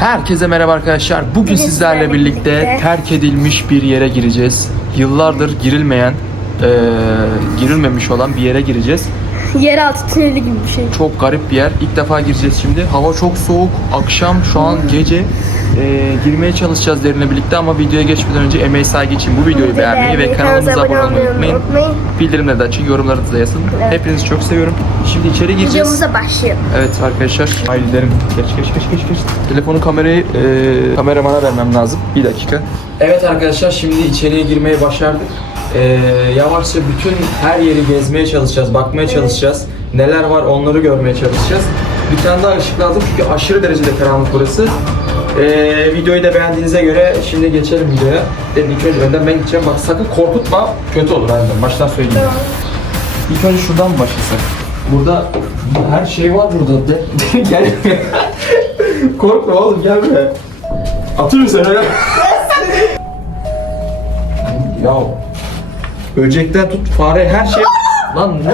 Herkese merhaba arkadaşlar. Bugün sizlerle birlikte terk edilmiş bir yere gireceğiz. Yıllardır girilmeyen, eee, girilmemiş olan bir yere gireceğiz. Yeraltı tüneli gibi bir şey. Çok garip bir yer. İlk defa gireceğiz şimdi. Hava çok soğuk. Akşam şu an gece. Eee, girmeye çalışacağız derinle birlikte ama videoya geçmeden önce emeği saygı için bu videoyu beğenmeyi ve kanalımıza abone olmayı unutmayın. Bildirimleri de açın, yorumlarınızı da yazın. Evet. Hepinizi çok seviyorum. Şimdi içeri gireceğiz. Videomuza başlayalım. Evet arkadaşlar. Haydi. Geç geç geç geç geç. Telefonu kamerayı e, kameramana vermem lazım. Bir dakika. Evet arkadaşlar şimdi içeriye girmeyi başardık. E, yavaşça bütün her yeri gezmeye çalışacağız, bakmaya çalışacağız. Neler var onları görmeye çalışacağız. Bir tane daha ışık lazım çünkü aşırı derecede karanlık burası. E, videoyu da beğendiğinize göre şimdi geçelim videoya. Dedim ilk önce önden ben gideceğim. Bak sakın korkutma. Kötü olur benden. Baştan söyleyeyim. İlk önce şuradan mı başlasak? Burada her şey var burada. De, de, gel. Korkma oğlum gel buraya. Atırım seni öyle. ya böcekten tut fare her şey. Lan ne?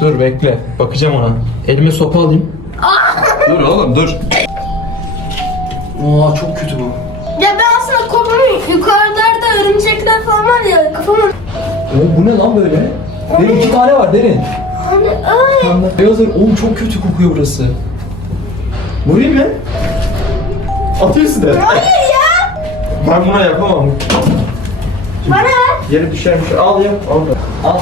Dur bekle. Bakacağım ona. Elime sopa alayım. dur oğlum dur. Aa çok kötü bu. Ya ben aslında korkmuyorum. Yukarılarda örümcekler falan var ya kafama. Oğlum bu ne lan böyle? Derin iki tane var derin. Hani ay. Beyaz ev- oğlum çok kötü kokuyor burası. Vurayım mı? Atıyorsun da. Hayır ya. Ben buna yapamam. Bana. Yere düşermiş. Al yap. Al. Al.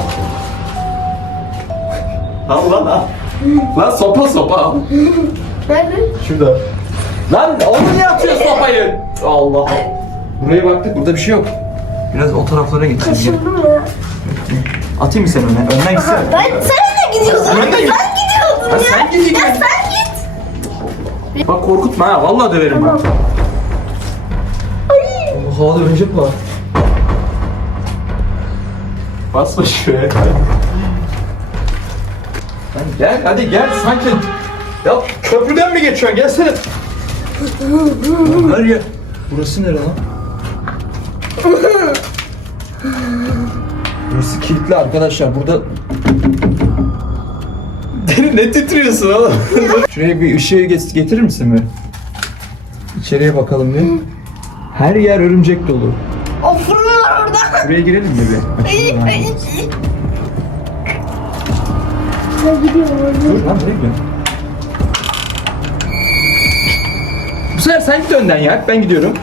Al lan al. Lan sopa sopa al. Nerede? Şurada. Lan onu niye atıyorsun sopayı? Allah. Buraya baktık burada bir şey yok. Biraz o taraflara geçelim. Gel. Kaşındım ya. Atayım mı sen öne? Önden gitsene. Ben sen de gidiyorsun. Ben de sen gidiyorum. gidiyordun Ha, ya. sen gideceksin. Ya sen git. Bak korkutma ha. Vallahi döverim bak. Ay. Allah havada örümcek var. Basma şuraya. Gel hadi gel sanki. Ya köprüden mi geçiyorsun? Gelsene. Her yer. Burası nere lan? Burası kilitli arkadaşlar. Burada ne titriyorsun oğlum? Şuraya bir ışığı get- getirir misin bir? İçeriye bakalım bir. Her yer örümcek dolu. O fırın var orada. Şuraya girelim mi bir? Açalım Ben gidiyorum. Dur lan nereye gidiyorsun? Bu sefer sen git önden ya. Ben gidiyorum.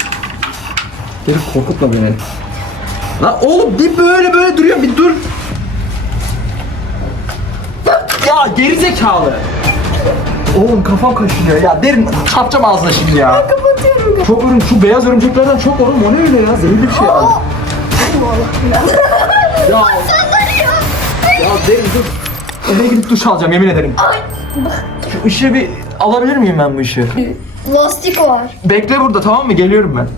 Geri korkutma beni. Lan oğlum bir böyle böyle duruyor bir dur. Ya geri zekalı. Oğlum kafam kaşınıyor ya derin çarpacağım ağzına şimdi ya. Kapatıyorum. Çok örüm şu beyaz örümceklerden çok oğlum o ne öyle ya zehirli bir şey ya. Ya ya derin dur. Eve gidip duş alacağım yemin ederim. Ay. Şu ışığı bir alabilir miyim ben bu ışığı? Lastik var. Bekle burada tamam mı? Geliyorum ben.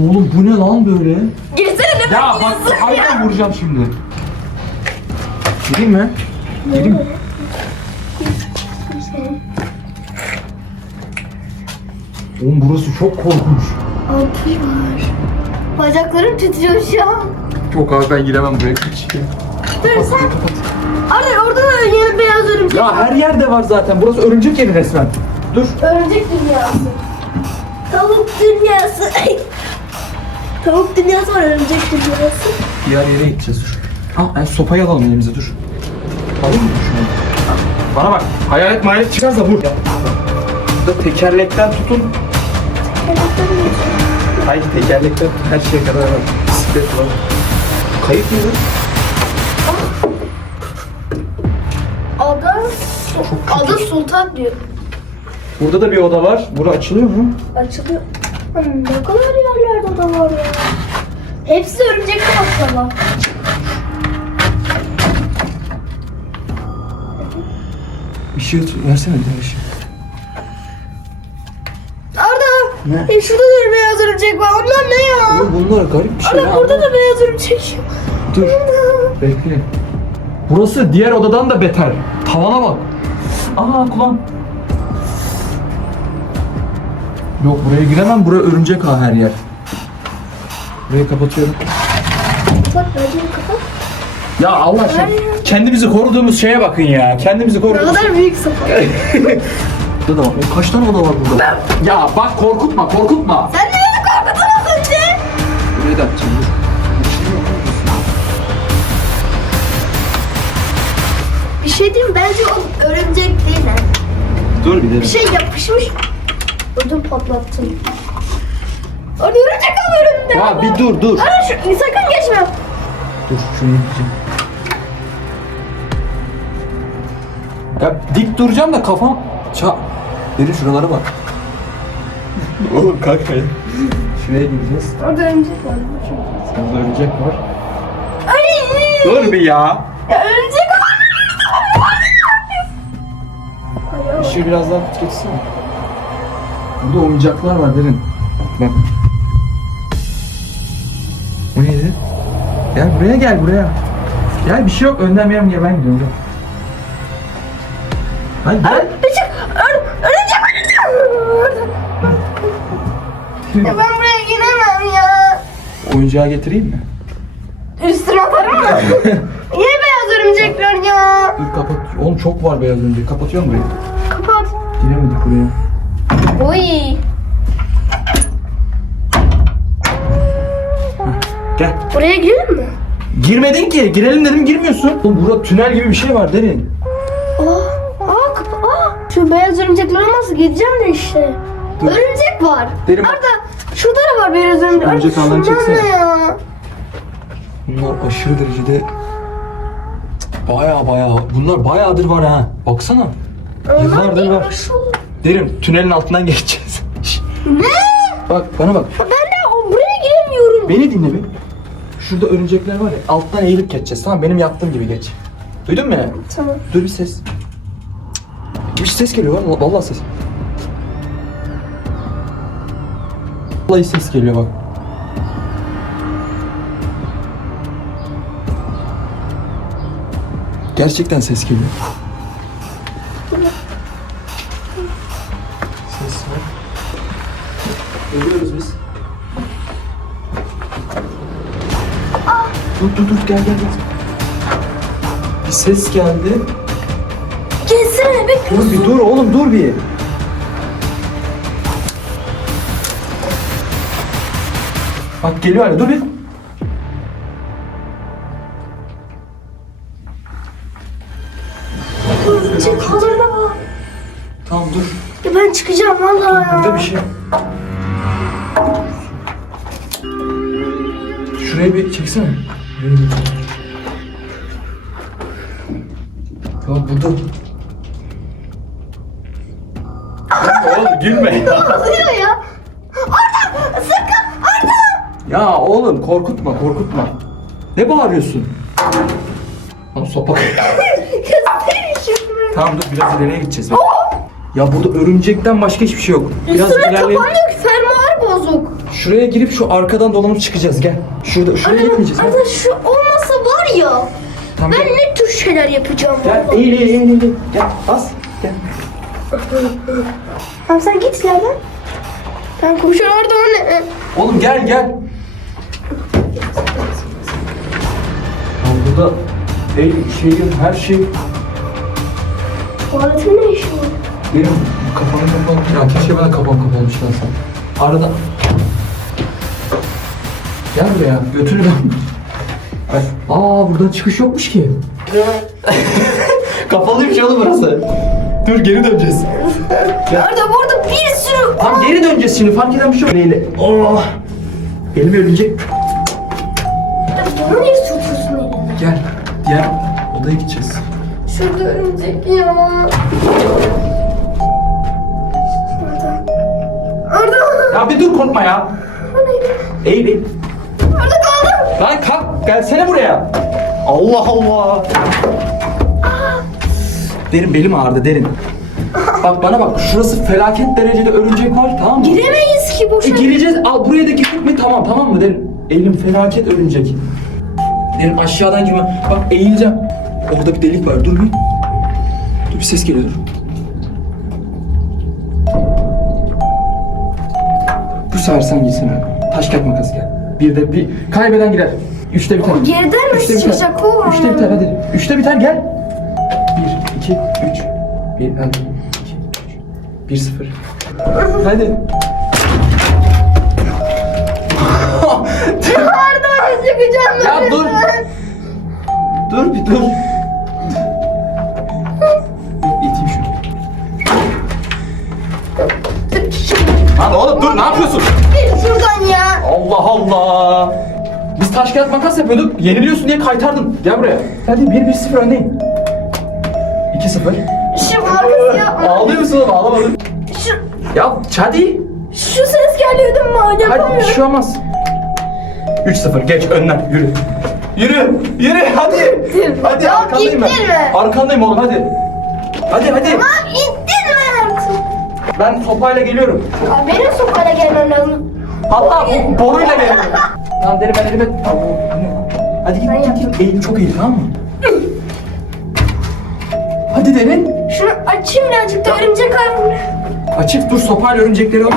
Oğlum bu ne lan böyle? Girsene ne Ya bak hayvan vuracağım şimdi. Gireyim mi? Gireyim mi? Oğlum burası çok korkunç. Ampul var. Bacaklarım titriyor şu an. Çok abi ben giremem buraya. Dur sen. Arada orada da yeni beyaz örümcek. Ya her yerde var zaten. Burası örümcek yeri resmen. Dur. Örümcek dünyası. Tavuk dünyası. Tavuk dünyası var örümcek dünyası. Diğer yere gideceğiz dur. Al en sopayı alalım elimize dur. Alayım mı şunu? Bana bak. Hayalet mahalet çıkarsa vur. Burada tekerlekten tutun. Hayır tekerlekten tutun. Her şeye kadar var. Bisiklet var. Kayıp mı bu? Ada, Çok Ada Sultan diyor. Burada da bir oda var. Bura açılıyor mu? Açılıyor. Hmm, ne kadar yerlerde oda var ya. Hepsi örümcekli maşallah. Işığı tut- versene bir tane ışığı. Arda. Ne? E, şurada da bir beyaz örümcek var. Onlar ne ya? Oğlum bunlar garip bir şey ya. burada da beyaz örümcek. Dur. Bekle. Burası diğer odadan da beter. Tavana bak. Aa kulağım. Yok buraya giremem. Buraya örümcek ağ her yer. Burayı kapatıyorum. Bak bence kapat. Ya Allah aşkına kendimizi koruduğumuz şeye bakın ya. Kendimizi Ne koruduğumuz kadar büyük sopa. Burada da var. O kaç tane oda var burada? Ya bak korkutma korkutma. Sen de beni korkuttun az önce. Burayı da açacağım dur. Bir şey diyeyim bence o örümcek değil lan. Dur bir de. Bir şey yapışmış. Ödüm patlattın. Orada örümcek var önümde. Ya bir dur dur. Ara şu sakın geçme. Dur şunu yapacağım. Ya dik duracağım da kafam ça... Derin şuralara bak. Oğlum kalkma ya. Şuraya gideceğiz. Orada örümcek var. Burada örümcek var. Ay. Dur bir ya. Ya örümcek var. Işığı biraz daha tut geçsene. Burada oyuncaklar var derin. Bak. Bu neydi? Gel buraya gel buraya. Gel bir şey yok önden benim ya ben gidiyorum. Gel. Hadi gel. Ya ben buraya giremem ya. Oyuncağı getireyim mi? Üstüne atarım mı? Yine beyaz örümcekler ya. Dur kapat. Oğlum çok var beyaz örümcek. Kapatıyorum burayı. Kapat. Giremedik buraya. Oy. Gel. Buraya girelim mi? Girmedin ki. Girelim dedim girmiyorsun. Oğlum burada tünel gibi bir şey var derin. Aa, aa, kapa aa. Şu beyaz örümcekler olmazsa gideceğim de işte. Dur. Örümcek var. Derin- Arda şurada da var beyaz örümcek. Örümcek ağlarını çeksene. ne ya? Bunlar aşırı derecede baya baya bunlar bayağıdır var ha. Baksana. Yıllardır var. Derim tünelin altından geçeceğiz. Ne? bak bana bak. Ben de o- buraya giremiyorum. Beni dinle bir. Şurada örümcekler var ya alttan eğilip geçeceğiz tamam benim yaptığım gibi geç. Duydun mu? Tamam. Dur bir ses. Bir ses geliyor var vallahi ses. Vallahi ses geliyor bak. Gerçekten ses geliyor. Ses var. Görüyoruz biz. Dur dur dur gel gel gel. Bir ses geldi. Gelsene bekle. Dur bir dur oğlum dur bir. Bak geliyor hala dur bir. Örümcek ağlarına bak. Tamam dur. Ya ben çıkacağım vallahi ya. Burada bir şey. Şuraya bir çeksene. Şuraya bir- Ya burada. oğlum gülme ya. Ağlıyor ya. Arda sakın Arda. Ya oğlum korkutma korkutma. Ne bağırıyorsun? Lan sopa. Tamam dur biraz ileriye gideceğiz. Ya burada örümcekten başka hiçbir şey yok. Biraz Üstüme ilerleyelim. kapanmıyor ki fermuar bozuk. Şuraya girip şu arkadan dolanıp çıkacağız gel. Şurada şuraya gitmeyeceğiz. Arda şu olmasa var ya. Tamam, Ben gel. ne tür şeyler yapacağım Gel eğil eğil eğil eğil. Gel bas. Gel. Tamam sen git ileriden. Ben koşuyorum orada o ne? Oğlum gel gel. Burada el şeyin her şey Tuvaletin ne işi var? benim kafam kapalı. Ya keşke ben de kafam kapalı çıkarsam. Arada. Gel buraya. Ben. Ay. Aa buradan çıkış yokmuş ki. Kapalıymış oğlum burası. Dur geri döneceğiz. Arda burada bir sürü... Tamam geri döneceğiz şimdi fark eden bir şey yok. Neyle? Oh. Elim örümcek. Diğer odaya gideceğiz. Şurada örümcek ya. Arda. Arda. Ya bir dur korkma ya. Eğil eğil. Arda kaldım. Lan kalk gelsene buraya. Allah Allah. Derin belim ağrıdı derin. Bak bana bak şurası felaket derecede örümcek var tamam mı? Giremeyiz ki E, boşuna. gireceğiz al buraya da girdik mi tamam tamam mı derin. Elim felaket örümcek. Derin aşağıdan girme. Bak eğileceğim. Orada bir delik var dur bir. Dur bir ses geliyor dur. Bu sefer sen gitsene. Taş kağıt makas gel. Bir de bir kaybeden gider. Üçte biter. Geriden Üçte nasıl biter. çıkacak o? Üçte biter hadi. Üçte biter gel. Bir, iki, üç. Bir, hadi. İki, üç. Bir, sıfır. Hadi. Çıkacağım? Ya ben? dur. Dur bir dur. İteyim şunu. Lan oğlum dur ne yapıyorsun? Git şuradan ya. Allah Allah. Biz taş kağıt makas yapıyorduk. Yeniliyorsun diye kaytardın. Gel buraya. Hadi 1-1-0 öndeyim. 2-0. Şu arkası yapma. Ağlıyor musun oğlum? Ağlamadın. Şu, Ya hadi. şu ses geliyor değil mi? Hadi bir Yapamıyorum. şey olmaz. 3-0 geç önden yürü. Yürü. Yürü hadi. Hadi Ya arkandayım ben. Arkandayım oğlum hadi. Hadi hadi. Lan ittirme artık. Ben sopayla geliyorum. Ya benim sokağına gelmem lazım. Hatta bu boruyla geliyorum. Tamam derim ben elime. Hadi git git git. Eğil çok eğil tamam mı? Hadi derin. Şunu açayım birazcık da örümcek ağım. Açık dur sopayla örümcekleri al.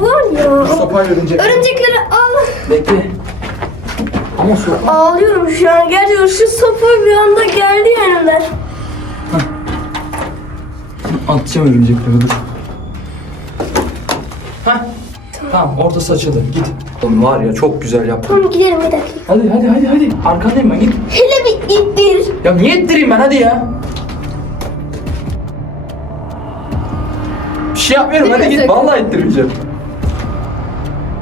Var ya. Sopayla örümcek. Örümcekleri al. Bekle. Ama sopa. Ağlıyorum şu an. Gerçekten şu sopa bir anda geldi yanımdan. Atacağım örümcekleri dur. Hah. Tamam ortası açıldı. Git. Oğlum var ya çok güzel yaptın. Tamam gidelim bir dakika. Hadi hadi hadi hadi. Arkandayım ben git. Hele bir ittir. Ya niye ettireyim ben hadi ya. Bir şey yapmıyorum hadi git. Vallahi ettirmeyeceğim.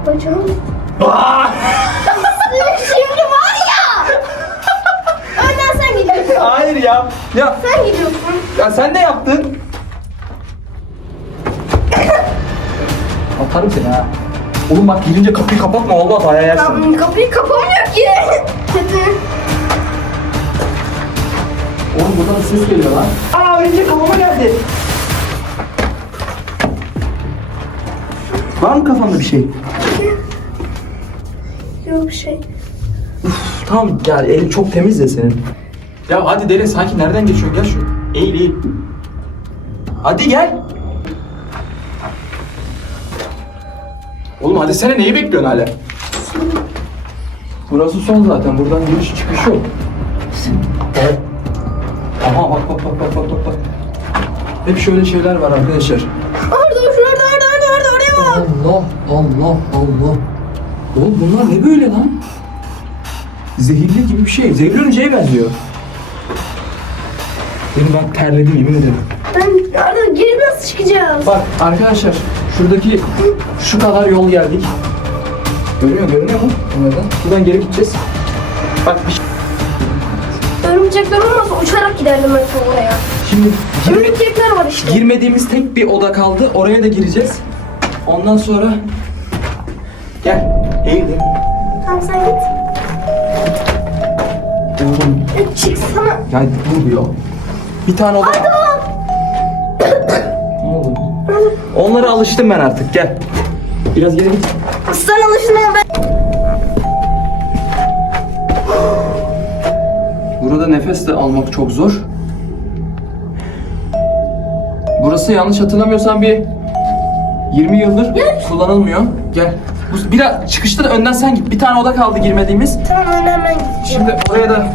Hocam. Aa! Hayır ya. Ya Sen gidiyorsun. ya sen de yaptın. Atarım seni ha. Oğlum bak girince kapıyı kapatma vallahi dayağı yersin. Tamam kapıyı kapamıyor ki. Kötü. Oğlum buradan da ses geliyor lan. Aa örümcek kafama geldi. Var mı kafanda bir şey? Yok bir şey. Tamam ya elin çok temiz ya senin. Ya hadi derin sanki nereden geçiyorsun gel şu. Eğil eğil. Hadi gel. Oğlum hadi sene neyi bekliyorsun hala? Burası son zaten. Buradan giriş çıkış yok. Evet. Aha bak bak bak bak bak bak. Hep şöyle şeyler var arkadaşlar. Orada şurada orada orada orada oraya bak. Allah Allah Allah. Oğlum bunlar ne böyle lan? Zehirli gibi bir şey. Zehirli örümceğe benziyor. Benim ben terledim yemin ederim. Ben orada geri nasıl çıkacağız? Bak arkadaşlar şuradaki şu kadar yol geldik. Görünüyor görünüyor mu? Buradan. Buradan geri gideceğiz. Bak bir şey- Örümcekler olmasa uçarak giderdim ben oraya. Şimdi girme- Örümcekler var işte. girmediğimiz tek bir oda kaldı. Oraya da gireceğiz. Ondan sonra gel. Eğil. Tamam sen git. Oğlum E, çıksana. Ya dur ya. Bir tane oda. Ne oldu? Onlara alıştım ben artık. Gel. Biraz geri git. Sen alışın ben. Burada nefes de almak çok zor. Burası yanlış hatırlamıyorsam bir 20 yıldır kullanılmıyor. Gel. Bu biraz çıkışta da önden sen git. Bir tane oda kaldı girmediğimiz. Tamam önden ben gideceğim. Şimdi oraya da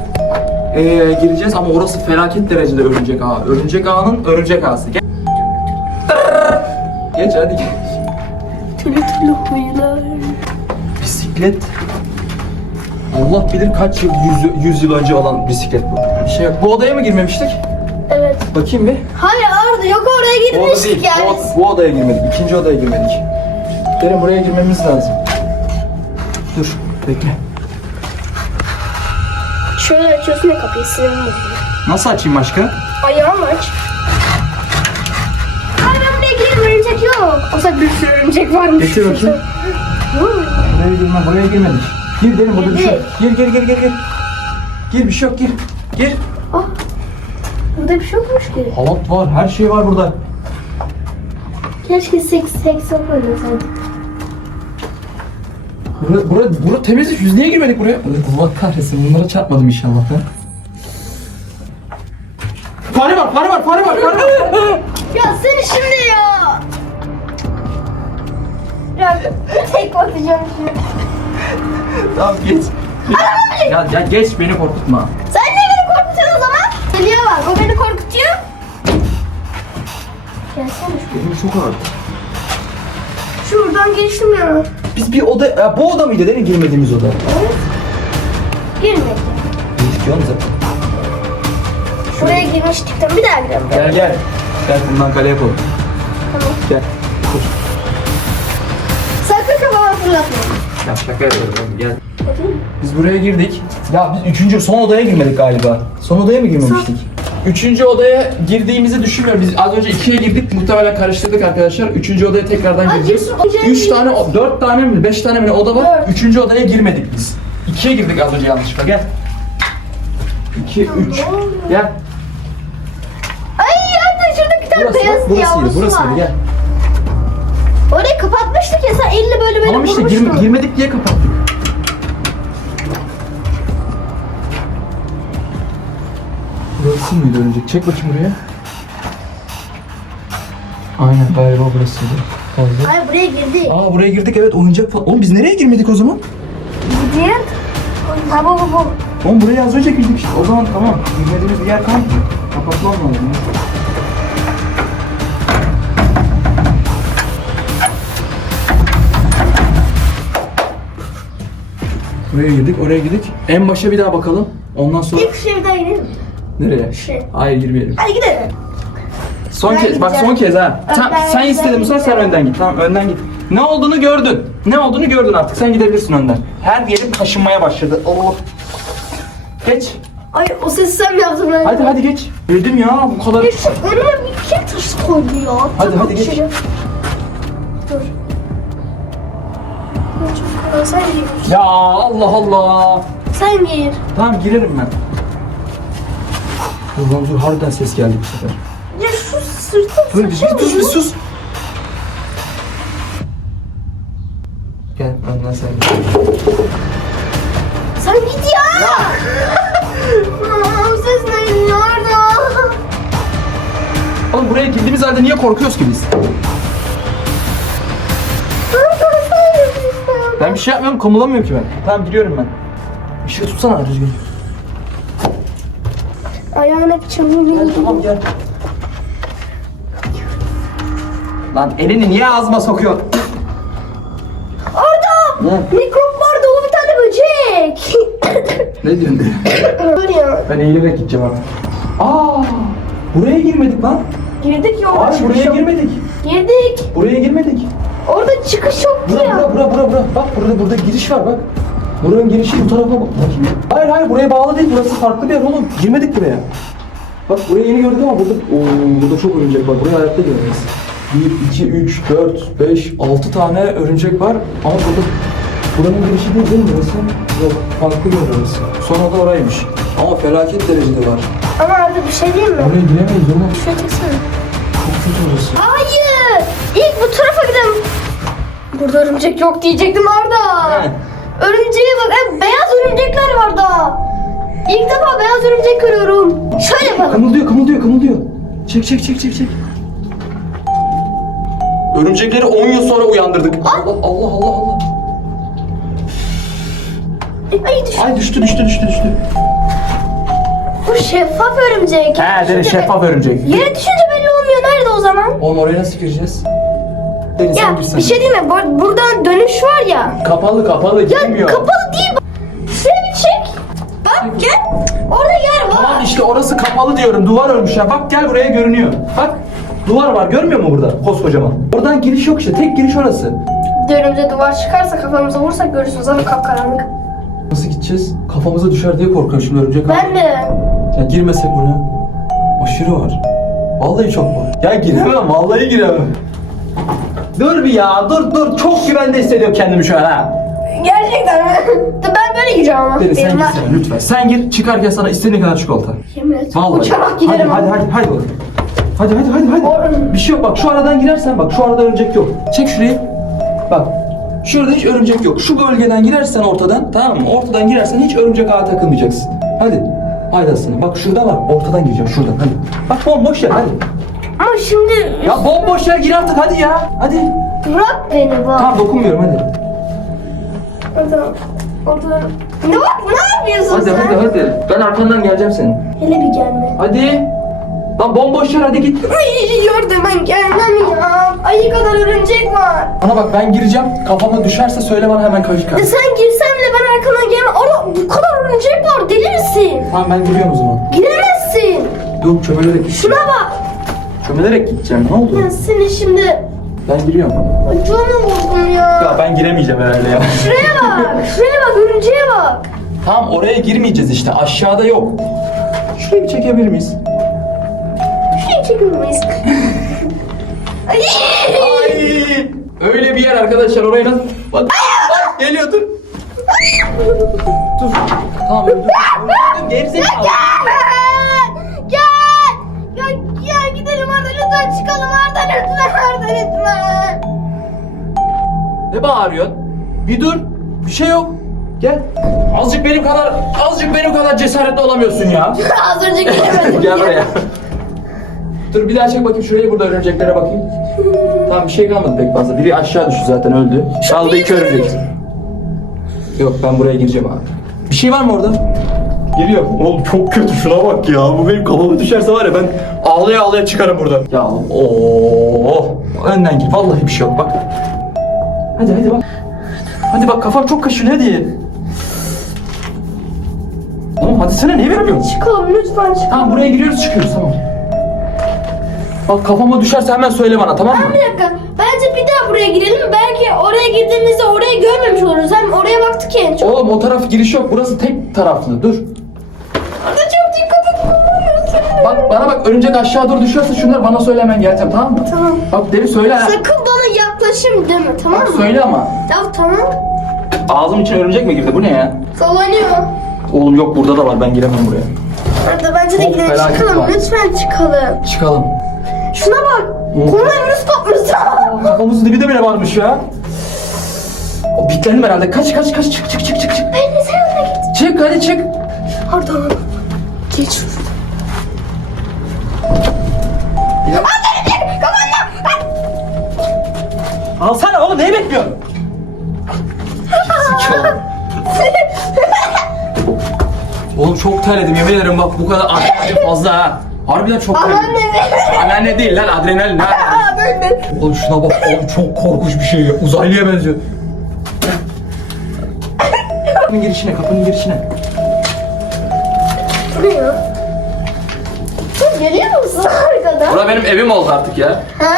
eee, gireceğiz ama orası felaket derecede örümcek ağı. Örümcek ağının örümcek ağası. Gel. Geç hadi geç. Türlü türlü huylar. Bisiklet. Allah bilir kaç yıl, yüz, yüz yıl önce olan bisiklet bu. Bir şey yok. Bu odaya mı girmemiştik? Evet. Bakayım bir. Hayır orada yok oraya Bu oda değil. girmiştik yani. Bu, bu odaya girmedik. İkinci odaya girmedik. Gelin buraya girmemiz lazım. Dur. Bekle. Şöyle açıyorsun ya kapıyı sinirim bozuyor. Nasıl açayım başka? Ayağımı aç. Hayır ben buraya girerim örümcek yok. Oysa bir sürü örümcek varmış. Getir bakayım. Buraya girme. Buraya girmedik. Gir derim burada bir şey yok. Gir gir gir gir gir. Gir bir şey yok gir. Gir. Ah. Burada bir şey yokmuş ki. Halat var. Her şey var burada. Keşke seks seks oynasaydık. Bura, bura, bura temizlik. Biz niye girmedik buraya? Allah kahretsin. Bunlara çarpmadım inşallah ben. Fare var, fare var, fare var, fare var. Ya seni şimdi ya. Ya tek atacağım şimdi. tamam geç. Ya, ya geç beni korkutma. Sen niye beni korkutuyorsun o zaman? Geliyor bak o beni korkutuyor. Gelsene şu- Benim çok ağır. şuradan geçtim ya. Biz bir oda, ya bu oda mıydı değil mi girmediğimiz oda? Girmedi. Girdik ya oğlum zaten. Buraya girmiştik de bir daha girelim. Gel gel. Gel bundan kale yapalım. Tamam. Gel. Dur. Sakın kafama fırlatma. Ya şaka yapıyorum oğlum gel. Biz buraya girdik. Ya biz üçüncü son odaya girmedik galiba. Son odaya mı girmemiştik? Üçüncü odaya girdiğimizi düşünmüyorum. Biz az önce ikiye girdik. Muhtemelen karıştırdık arkadaşlar. Üçüncü odaya tekrardan gireceğiz. Yusuf, Üç tane, dört tane mi, beş tane mi oda var? Üçüncü odaya girmedik biz. İkiye girdik az önce yanlışlıkla. Gel. İki, üç. Gel. Ay anne şurada bir tane Burası, beyaz burası yavrusu burası var. gel. Orayı kapatmıştık ya sen elle böyle böyle Tamam işte vurmuştun. girme- girmedik diye kapattık. Burası mıydı örümcek? Çek bakayım buraya. Aynen galiba burasıydı. Fazla. Ay buraya girdi. Aa buraya girdik evet oyuncak falan. Oğlum biz nereye girmedik o zaman? Gidiyor. Ha bu bu bu. Oğlum buraya az önce girdik işte. O zaman tamam. Girmediğimiz bir yer kalmadı. Kapatmam lazım. Buraya girdik, oraya girdik. En başa bir daha bakalım. Ondan sonra İlk daha gidelim. Nereye? Şey. Hayır girmeyelim. Hadi gidelim. Son Ben kez, bak son gideceğim. kez ha. Sen, Ben sen istedin sefer sen gideceğim. önden git. Tamam önden git. Ne olduğunu gördün. Ne olduğunu gördün artık. Sen gidebilirsin önden. Her yerim kaşınmaya başladı. Allah. Geç. Ay o sesi sen mi yaptın ben? Hadi hadi geç. Dedim ya bu kadar. Şu önüme bir kim taş koydu ya? Hadi, Çok hadi geç. şöyle. Dur. Ya Allah Allah. Sen gir. Tamam girerim ben. Dur lan dur harbiden ses geldi bu sefer. Ya şu sırtım Dur bir, bir sus bir sus. Gel önden sen git. Sen git ya. Aa, o ses neydi? Nerede? Oğlum buraya girdiğimiz halde niye korkuyoruz ki biz? Ben bir şey yapmıyorum, kamulamıyorum ki ben. Tamam gidiyorum ben. Işığı tutsana Rüzgar. Ayağına bir çamur Gel tamam gel. Lan elini niye ağzıma sokuyorsun? Orada Ne? mikroplar dolu bir tane böcek. Ne diyorsun? Ben eğilerek gideceğim artık. Aa, buraya girmedik lan. Girdik ya çıkış buraya yok. girmedik. Girdik. Buraya girmedik. Orada çıkış Bura ya. bura bura bura bura. Bak burada burada giriş var bak. Buranın girişi bu tarafa bak. Hayır hayır buraya bağlı değil. Burası farklı bir yer oğlum. Girmedik buraya. Bak burayı yeni gördük ama burada Oo, burada çok örümcek var. Buraya hayatta giremeyiz. 1, 2, 3, 4, 5, 6 tane örümcek var ama burada buranın girişi değil değil mi burası? Yok farklı bir orası. Sonra da oraymış. Ama felaket derecede var. Ama abi bir şey diyeyim mi? Oraya giremeyiz oğlum. Şuraya çeksene. Çok kötü orası. Hayır. İlk bu tarafa gidelim. Burada örümcek yok diyecektim Arda. He. Örümceğe bak. Hep beyaz örümcekler var da. İlk defa beyaz örümcek görüyorum. Şöyle yapalım. Kımıldıyor, kımıldıyor, kımıldıyor. Çek, çek, çek, çek, çek. Örümcekleri 10 yıl sonra uyandırdık. Allah, Allah, Allah, Allah. Ay düş. Ay düştü, düştü, düştü, düştü. Bu şeffaf örümcek. He, Düşünce şeffaf be- örümcek. Yere düşünce belli olmuyor. Nerede o zaman? Oğlum oraya nasıl gireceğiz? Sen Ya bir şey diyeyim mi? Bur- buradan dönüş var ya. Kapalı, kapalı, Ya girmiyor. kapalı değil. Şuraya bir çek. Bak gel. Orada yer var. Tamam işte orası kapalı diyorum. Duvar örmüş ya. Bak gel buraya görünüyor. Bak. Duvar var. Görmüyor mu burada? Koskocaman. Oradan giriş yok işte. Tek giriş orası. Önümüze duvar çıkarsa kafamıza vursak görürsünüz ama kapkaranlık. Nasıl gideceğiz? Kafamıza düşer diye korkuyorum şimdi örümcek. Ben de. Ya girmesek buraya. Aşırı var. Vallahi çok var. Ya giremem, vallahi giremem. Dur bir ya, dur dur. Çok güvende hissediyorum kendimi şu an ha. Gerçekten mi? böyle gireceğim ama. Deri sen var. gitsene lütfen. Sen gir, çıkarken sana istediğin kadar çikolata. Yemin. Vallahi. Uçarak giderim Hadi hadi hadi hadi. Hadi hadi hadi hadi. Or- Bir şey yok bak şu aradan girersen bak şu arada örümcek yok. Çek şurayı. Bak. Şurada hiç örümcek yok. Şu bölgeden girersen ortadan tamam mı? Ortadan girersen hiç örümcek ağa takılmayacaksın. Hadi. Haydi aslanım. Bak şurada var. Ortadan gireceğim şuradan hadi. Bak bomboş yer hadi. Ama şimdi Ya bomboş yer gir artık hadi ya. Hadi. bırak beni bak. Tamam dokunmuyorum hadi. Tamam. Orada. Ne bak ne yapıyorsun Hadi sen? hadi hadi. Ben arkandan geleceğim senin. Hele bir gelme. Hadi. Lan bomboş yer hadi git. Ay yordum ben gelmem ya. Ayı kadar örümcek var. Bana bak ben gireceğim. Kafama düşerse söyle bana hemen kaç E sen girsen bile ben arkandan gelmem. Orada bu kadar örümcek var deli misin? Tamam ben giriyorum o zaman. Giremezsin. Dur çömelerek gideceğim. Şuna bak. Çömelerek gideceğim. Ne oldu? Ben seni şimdi Ben giriyorum. canı vurdum ya. Ya ben giremeyeceğim herhalde ya. Şuraya bak. Şuraya bak örümceğe bak. Tamam oraya girmeyeceğiz işte. Aşağıda yok. Şurayı bir çekebilir miyiz? Şuraya çekiyor muyuz? Ay. Ay! Öyle bir yer arkadaşlar orayı nasıl... Bak, bak geliyor dur. Dur. Tamam. Öldüm gerizekalı. Gel! Gel! Gel, gel gidelim Arda lütfen çıkalım Arda lütfen Arda lütfen. Ne bağırıyorsun? Bir dur. Bir şey yok. Gel. Azıcık benim kadar, azıcık benim kadar cesaretli olamıyorsun ya. Az önce gelemedim. Gel buraya. Dur bir daha çek bakayım şuraya burada örümceklere bakayım. Tamam bir şey kalmadı pek fazla. Biri aşağı düştü zaten öldü. Kaldı iki örümcek. Yok ben buraya gireceğim abi. Bir şey var mı orada? Geliyor. Oğlum çok kötü şuna bak ya. Bu benim kafama düşerse var ya ben ağlaya ağlaya çıkarım buradan. Ya ooo. Önden gir. Vallahi bir şey yok bak. Hadi hadi bak. Hadi bak kafam çok kaşınıyor hadi. Oğlum hadi sana ne bekliyorsun? Çıkalım lütfen çıkalım. Tamam buraya giriyoruz çıkıyoruz tamam. Bak kafama düşerse hemen söyle bana tamam mı? Bir dakika. Bence bir daha buraya girelim. Belki oraya girdiğimizde orayı görmemiş oluruz. Hem oraya baktık ya en çok. Oğlum o taraf giriş yok. Burası tek taraflı. Dur. Bak bana bak örümcek aşağı doğru düşerse şunları bana söyle hemen geleceğim tamam mı? Tamam. Bak demin söyle ha. Sakın bana yaklaşım deme tamam Bak mı? söyle ama. Ya tamam. Ağzım için örümcek mi girdi? Bu ne ya? Sallanıyor. Oğlum yok burada da var. Ben giremem buraya. Arda bence de Çok gidelim felaket çıkalım. var. Lütfen çıkalım. Çıkalım. Şuna bak. Koronavirüs kapmış. Kafamızın dibinde bile varmış ya. O bitlendim herhalde. Kaç kaç kaç çık çık çık çık çık. Ben de sen önüne git. Çık hadi çık. Arda. Geç Ya. Alsana oğlum neyi bekliyorsun? Oğlum çok terledim yemin ederim bak bu kadar adrenalin fazla ha. Harbiden çok terledim. Anneanne. Anneanne değil lan adrenalin ha. Böyle. Oğlum şuna bak oğlum çok korkunç bir şey ya. Uzaylıya benziyor. kapının girişine kapının girişine. Geliyor musun arkadan? Bura benim evim oldu artık ya. Ha.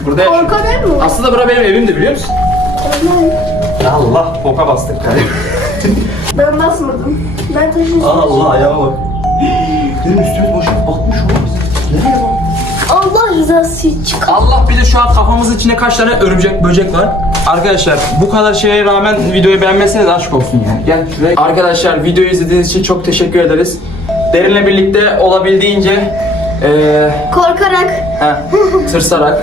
Burada yaşıyorum. Korkan ev mi? Aslında bura benim evimdi biliyor musun? Allah boka bastık Ben basmadım. Ben taşıyacağım. Allah ayağıma bak. Benim üstümüz boşa batmış oğlum biz. Nereye bak? Allah rızası için çıkar. Allah bilir şu an kafamızın içinde kaç tane örümcek böcek var. Arkadaşlar bu kadar şeye rağmen videoyu beğenmezseniz aşk olsun yani. Gel şuraya. Arkadaşlar videoyu izlediğiniz için çok teşekkür ederiz. Derinle birlikte olabildiğince eee Korkarak. heh, tırsarak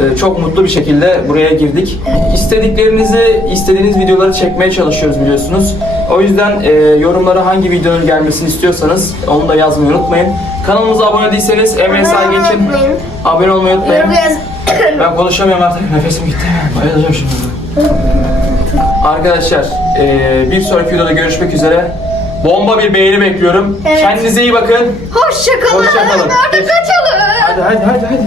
eee, çok mutlu bir şekilde buraya girdik. İstediklerinizi, istediğiniz videoları çekmeye çalışıyoruz biliyorsunuz. O yüzden eee yorumlara hangi videonun gelmesini istiyorsanız onu da yazmayı unutmayın. Kanalımıza abone değilseniz Emre unutmayın. abone olmayı unutmayın. Ben konuşamıyorum artık. Nefesim gitti. Bayılacağım şimdi. Arkadaşlar eee, bir sonraki videoda görüşmek üzere. Bomba bir beğeni bekliyorum. Evet. Kendinize iyi bakın. Hoşça kalın. Hoşça kalın. Arda kaçalım. Hadi hadi hadi hadi.